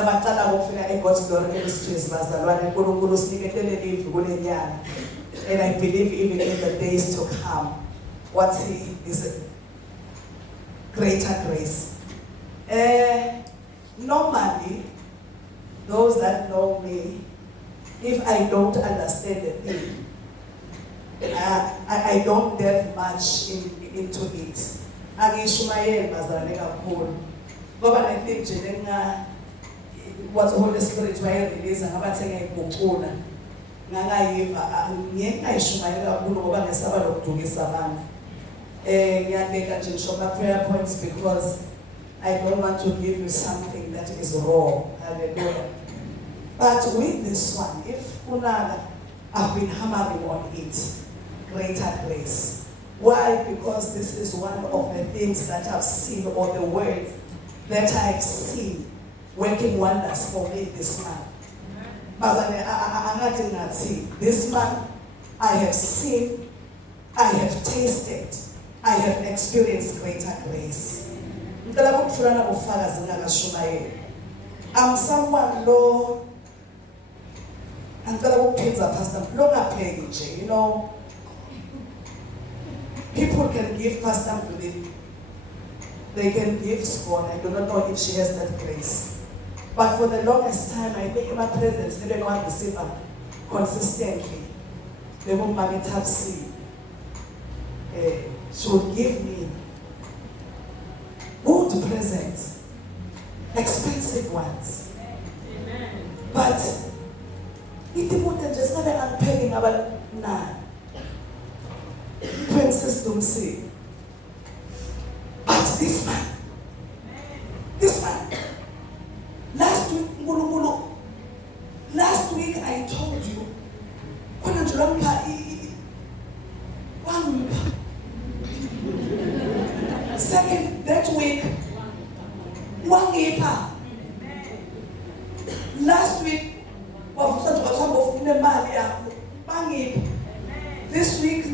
Abacala ukufika eGod's Glory Ministries bazalwane uNkulunkulu siniketele live kule nyanga. And I believe even in the days to come what he is greater grace. Normally those that know me, if I don't understand the thing, I don't delve much into it. Angishumayeli bazalwane kakhulu. Ngoba I think nje what the Holy Spirit wayerelease ngabathe ngiyigucula ngangayiva ngiyayishumayela kakhulu ngoba ngesaba lokudukisa abantu. Ngiyabeka nje ngisho ama prayer points because I don't want to give you something that is raw. Hallelujah. But with this one, if Unala, I've been hammering on it, greater grace. Why? Because this is one of the things that I've seen, or the words that I've seen working wonders for me this month. But this month, I have seen, I have tasted, I have experienced greater grace. I'm someone low, and you know, people can give Pastor belief. They can give scorn. I do not know if she has that grace. But for the longest time, I think in my presence, they don't want to receive her consistently. They won't manage to see. She would give me good presents, expensive ones. Amen. But it wouldn't just not unpacking about nah. Princess don't see. But this man, last week I told you, second, that week, last week, this week,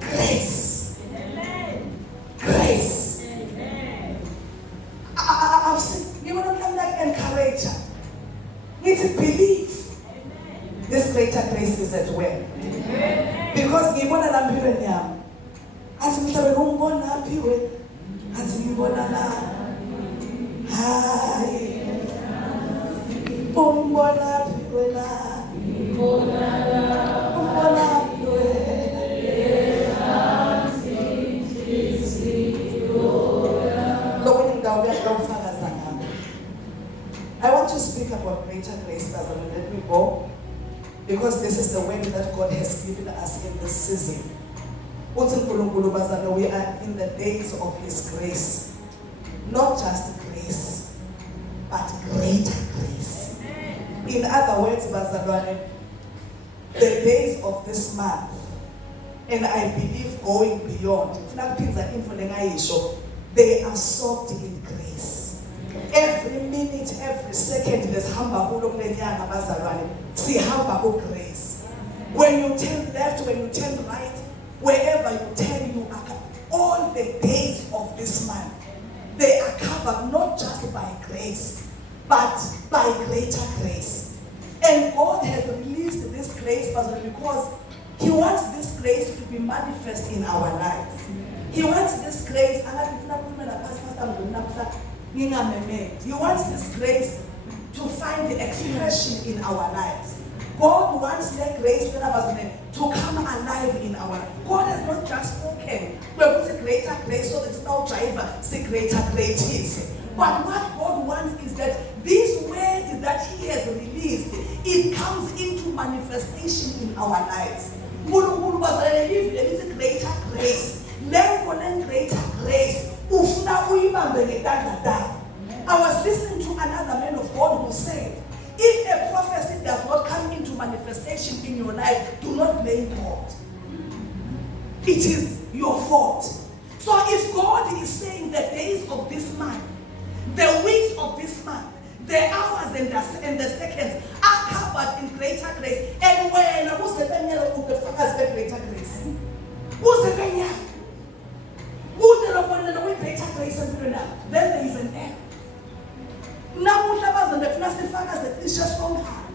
grace. Grace. I've seen, you want to come like encourager. Need to believe this greater grace is at work. Because you want to be here now. As we have a room one happy with, as we want to hi. Boom, one happy with I want to speak about greater grace, Pastor, and let me go, because this is the word that God has given us in this season. We are in the days of His grace. Not just grace, but greater grace. In other words, the days of this month, and I believe going beyond, they are soaked in grace. Every minute, every second, there's grace. When you turn left, when you turn right, wherever you turn, you are all the days of this month. They are covered not just by grace, but by greater grace. And God has released this grace because He wants this grace to be manifest in our lives. He wants this grace. He wants this grace to find the expression in our lives. God wants that grace to come alive in our life. God has not just spoken. We're putting greater grace so there's no driver, say greater grace. But what God wants is that this word that He has released, it comes into manifestation in our lives. There is a greater grace. Greater grace. I was listening to another man of God who said, if a prophecy does not come into manifestation in your life, do not blame God. It is your fault. So if God is saying the days of this month, the weeks of this month, the hours and the seconds are covered in greater grace, and when who's the greater grace? Who's the greater grace? then there is an end. Namuhla bazana funa sifakaze cishe songani.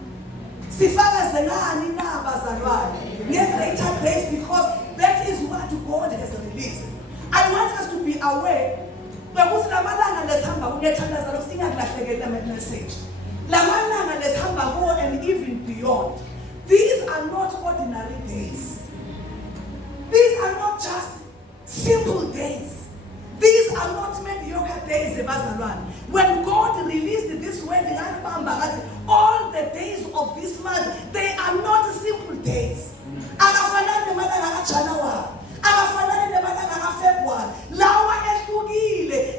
Sifakaze ngani na bazalwane? Greater grace, because that is what God has released. I want us to be aware. Ukuthi lamalanga lesihamba kuyethandaza losingakulahlekelwa message. Lamalanga lesihamba kuwo and even beyond. These are not ordinary days. These are not just simple days. These are not mediocre days, bazalwane. When God released this wedding, all the days of this month, they are not simple days. Akafanani nemalanga kaJanuary, akafanani nemalanga kaFebruary. Lawa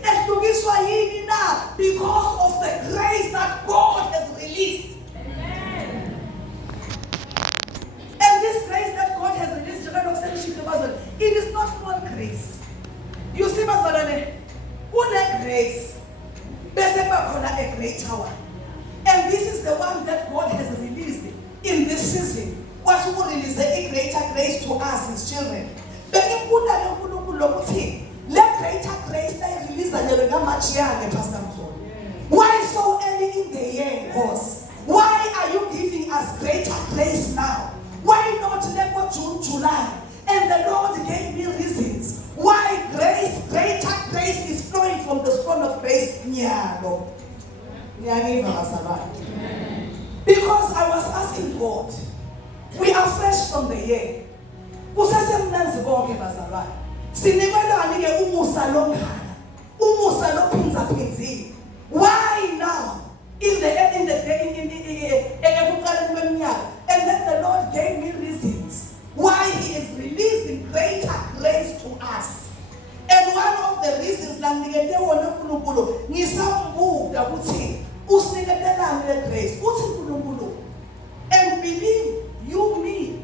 ehlukiswa yini na? Because of the grace that God has released. Amen. And this grace that God has released, it is not small grace. You see, bazalwane, kune grace, bese bakhona a greater one. And this is the one that God has released in this season. What will release a greater grace to us, His children. Let greater grace that release Pastor Paul. Why so early in the year, boss? Why are you giving us greater grace now? Why not let go June, July? And the Lord gave me reasons why greater grace is flowing from the throne of grace. Because I was asking God, we are fresh from the year. Why now? And then the Lord gave me reasons why He is releasing greater grace to us. And one of the reasons and believe you me,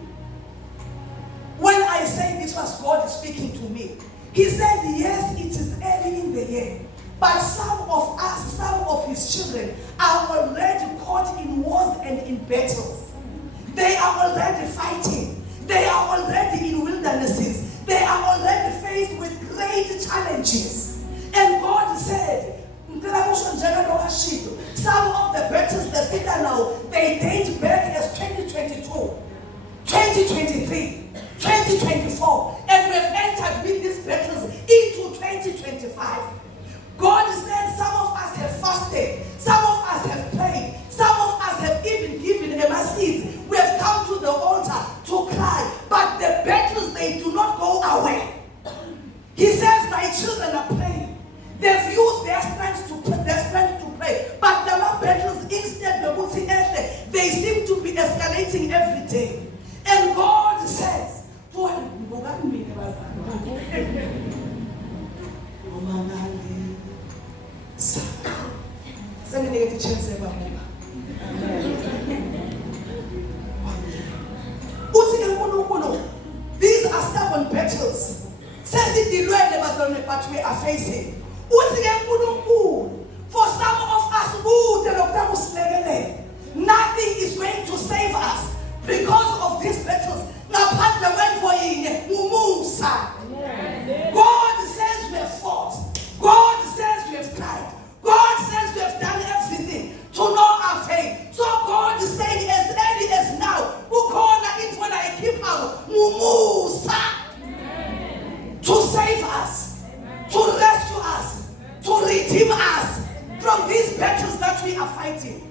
when I say this was God speaking to me, He said, yes, it is early in the year, but some of us, some of His children are already caught in wars and in battles. They are already fighting. They are already in wildernesses. They are already faced with great challenges. And God said, some of the battles that we are now, they date back as 2022, 2023, 2024. And we have entered with these battles into 2025. God said some of us have fasted, some of us have prayed, some of us have even given a seeds. We have come to the altar to cry, but the battles, they do not go away. He says, my children are praying. They've used their strength to pray, but the battles instead they seem to be escalating every day. And God says, these are stubborn battles. But we are facing. For some of us, nothing is going to save us because of these battles. God says we have fought. God says we have cried. God says we have done everything to no avail. So God is saying as early as now, to save us, to rescue us, to redeem us from these battles that we are fighting.